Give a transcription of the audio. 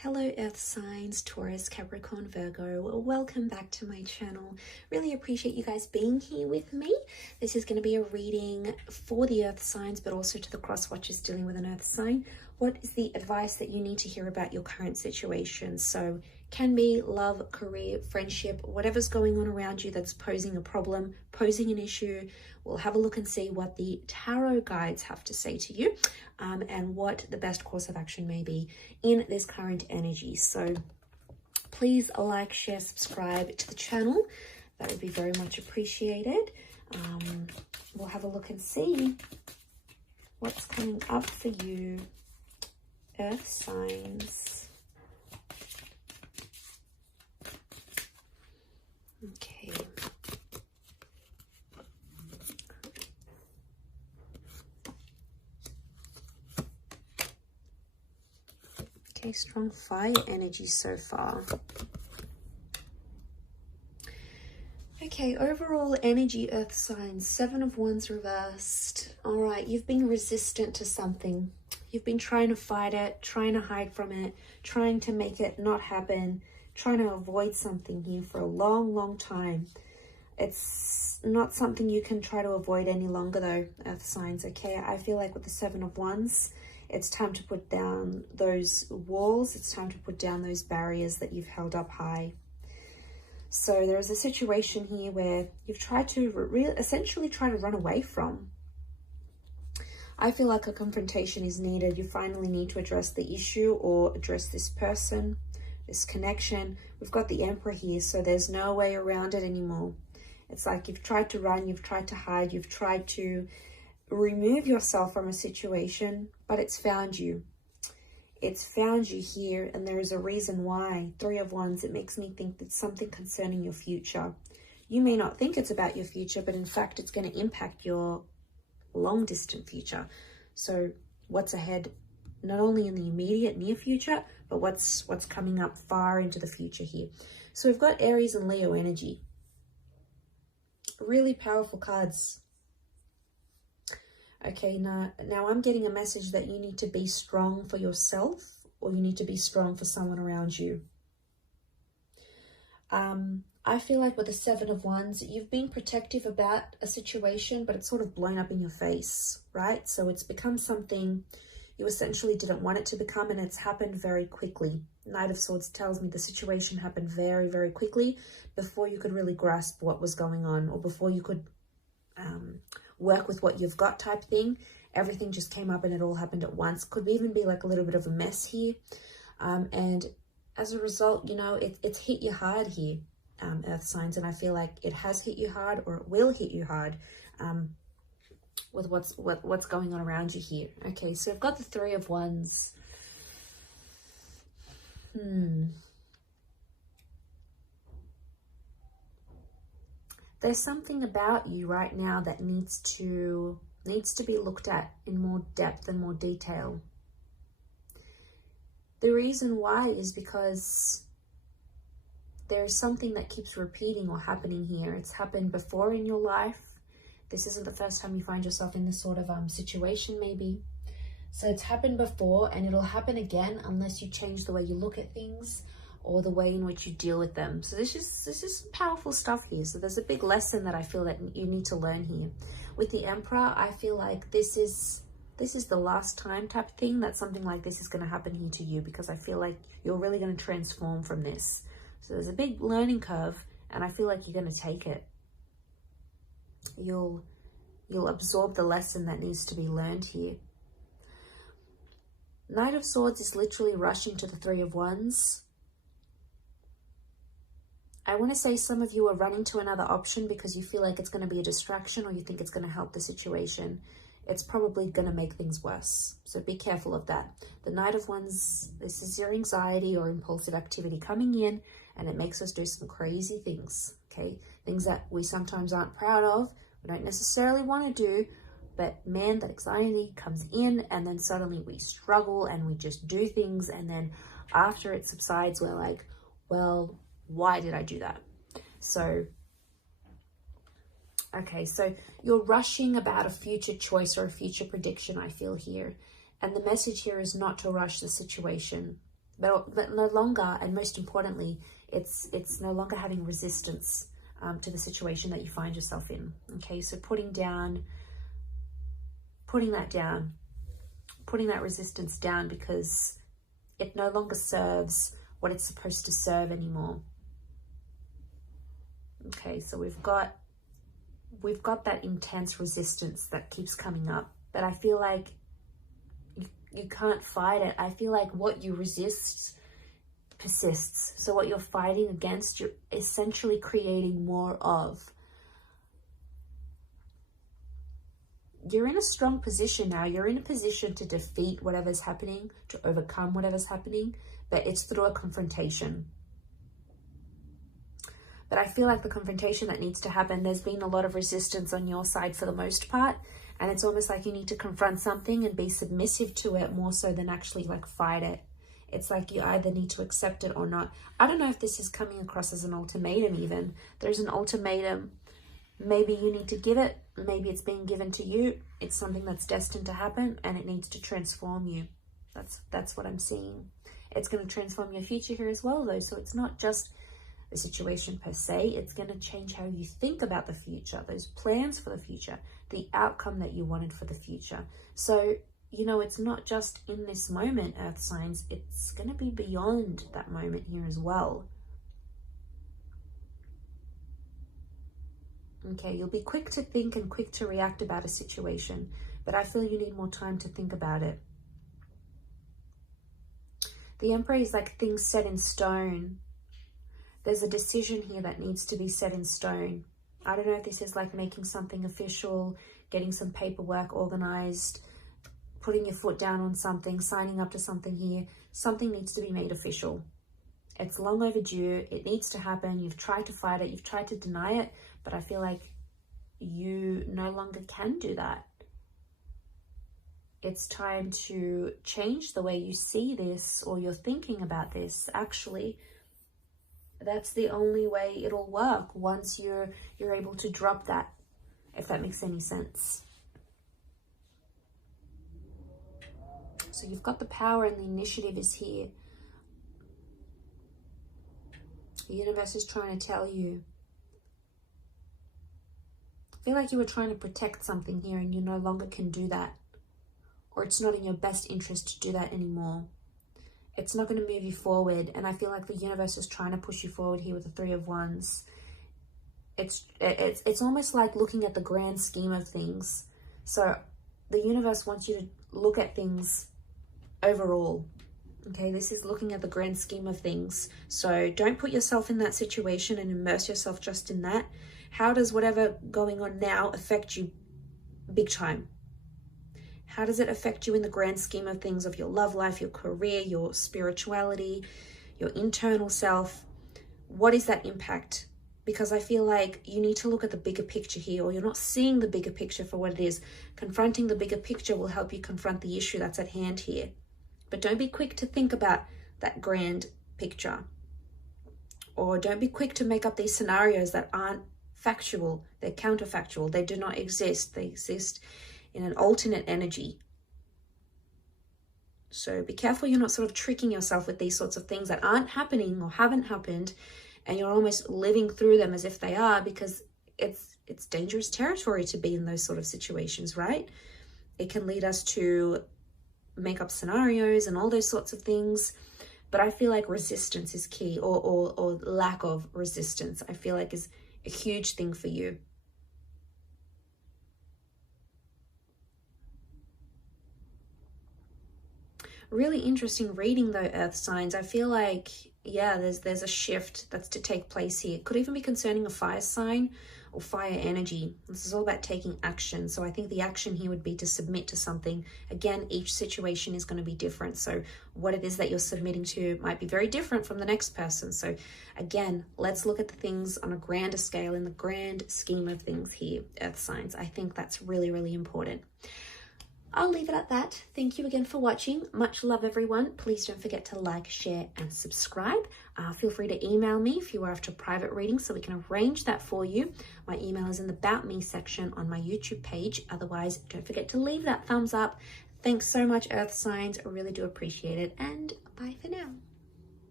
Hello Earth signs, Taurus, Capricorn, Virgo. Welcome back to my channel. Really appreciate you guys being here with me. This is going to be a reading for the Earth signs, but also to the cross watchers dealing with an Earth sign. What is the advice that you need to hear about your current situation? So can be love, career, friendship, whatever's going on around you that's posing a problem, posing an issue. We'll have a look and see what the tarot guides have to say to you and what the best course of action may be in this current energy. So please like, share, subscribe to the channel. That would be very much appreciated. We'll have a look and see what's coming up for you, Earth signs. Okay. Okay, strong fire energy so far. Okay, overall energy, Earth signs, 7 of Wands reversed. All right, you've been resistant to something. You've been trying to fight it, trying to hide from it, trying to make it not happen, trying to avoid something here for a long, long time. It's not something you can try to avoid any longer though, Earth signs, okay? I feel like with the 7 of Wands, it's time to put down those walls. It's time to put down those barriers that you've held up high. So there is a situation here where you've tried to essentially try to run away from. I feel like a confrontation is needed. You finally need to address the issue or address this person, this connection. We've got the Emperor here, so there's no way around it anymore. It's like you've tried to run, you've tried to hide, you've tried to remove yourself from a situation, but it's found you. It's found you here, and there is a reason why. 3 of Wands, it makes me think that something concerning your future. You may not think it's about your future, but in fact, it's going to impact your long distant future. So what's ahead, not only in the immediate near future, but what's coming up far into the future here. So we've got Aries and Leo energy. Really powerful cards. Okay, now I'm getting a message that you need to be strong for yourself, or you need to be strong for someone around you. I feel like with the 7 of Wands, you've been protective about a situation, but it's sort of blown up in your face, right? So it's become something you essentially didn't want it to become, and it's happened very quickly. Knight of Swords tells me the situation happened very, very quickly before you could really grasp what was going on, or before you could work with what you've got type thing. Everything just came up and it all happened at once. Could even be like a little bit of a mess here. And as a result, you know, it's hit you hard here, Earth signs. And I feel like it has hit you hard, or it will hit you hard with what's going on around you here. Okay, so I've got the 3 of Wands. There's something about you right now that needs to be looked at in more depth and more detail. The reason why is because there's something that keeps repeating or happening here. It's happened before in your life. This isn't the first time you find yourself in this sort of situation maybe. So it's happened before, and it'll happen again unless you change the way you look at things or the way in which you deal with them. So this is powerful stuff here. So there's a big lesson that I feel that you need to learn here. With the Emperor, I feel like this is the last time type thing that something like this is going to happen here to you, because I feel like you're really going to transform from this. So there's a big learning curve, and I feel like you're going to take it. You'll absorb the lesson that needs to be learned here. Knight of Swords is literally rushing to the 3 of Wands. I want to say some of you are running to another option because you feel like it's going to be a distraction, or you think it's going to help the situation. It's probably going to make things worse. So be careful of that. The Knight of Wands, this is your anxiety or impulsive activity coming in, and it makes us do some crazy things, okay? Things that we sometimes aren't proud of, we don't necessarily want to do, but man, that anxiety comes in, and then suddenly we struggle and we just do things, and then after it subsides, we're like, well, why did I do that? So, okay, so you're rushing about a future choice or a future prediction, I feel here. And the message here is not to rush the situation. but no longer, and most importantly, it's no longer having resistance to the situation that you find yourself in. Okay, so putting that resistance down, because it no longer serves what it's supposed to serve anymore. Okay, so we've got that intense resistance that keeps coming up, but I feel like you can't fight it. I feel like what you resist persists. So what you're fighting against, you're essentially creating more of. You're in a strong position now. You're in a position to defeat whatever's happening, to overcome whatever's happening, but it's through a confrontation. But I feel like the confrontation that needs to happen, there's been a lot of resistance on your side for the most part, and it's almost like you need to confront something and be submissive to it more so than actually like fight it. It's like you either need to accept it or not. I don't know if this is coming across as an ultimatum even. There's an ultimatum. Maybe you need to give it. Maybe it's being given to you. It's something that's destined to happen and it needs to transform you. That's what I'm seeing. It's going to transform your future here as well though. So it's not just the situation per se. It's going to change how you think about the future, those plans for the future, the outcome that you wanted for the future. So, you know, it's not just in this moment, Earth signs. It's going to be beyond that moment here as well. Okay, you'll be quick to think and quick to react about a situation, but I feel you need more time to think about it. The Emperor is like things set in stone. There's a decision here that needs to be set in stone. I don't know if this is like making something official, getting some paperwork organized, putting your foot down on something, signing up to something here. Something needs to be made official. It's long overdue. It needs to happen. You've tried to fight it. You've tried to deny it, but I feel like you no longer can do that. It's time to change the way you see this or you're thinking about this. Actually, that's the only way it'll work once you're able to drop that, if that makes any sense. So you've got the power and the initiative is here. The universe is trying to tell you. I feel like you were trying to protect something here and you no longer can do that. Or it's not in your best interest to do that anymore. It's not going to move you forward. And I feel like the universe is trying to push you forward here with the Three of Wands. It's almost like looking at the grand scheme of things. So the universe wants you to look at things overall. Okay, this is looking at the grand scheme of things. So don't put yourself in that situation and immerse yourself just in that. How does whatever going on now affect you big time? How does it affect you in the grand scheme of things of your love life, your career, your spirituality, your internal self? What is that impact? Because I feel like you need to look at the bigger picture here, or you're not seeing the bigger picture for what it is. Confronting the bigger picture will help you confront the issue that's at hand here. But don't be quick to think about that grand picture. Or don't be quick to make up these scenarios that aren't factual. They're counterfactual. They do not exist. They exist in an alternate energy. So be careful you're not sort of tricking yourself with these sorts of things that aren't happening or haven't happened, and you're almost living through them as if they are, because it's dangerous territory to be in those sort of situations, right? It can lead us to make up scenarios and all those sorts of things. But I feel like resistance is key, or lack of resistance, I feel like is a huge thing for you. Really interesting reading though, Earth signs. I feel like, yeah, there's a shift that's to take place here. It could even be concerning a fire sign or fire energy. This is all about taking action. So I think the action here would be to submit to something. Again, each situation is going to be different. So what it is that you're submitting to might be very different from the next person. So again, let's look at the things on a grander scale, in the grand scheme of things here, Earth signs. I think that's really, really important. I'll leave it at that. Thank you again for watching. Much love, everyone. Please don't forget to like, share, and subscribe. Feel free to email me if you are after private reading so we can arrange that for you. My email is in the About Me section on my YouTube page. Otherwise, don't forget to leave that thumbs up. Thanks so much, Earth signs. I really do appreciate it. And bye.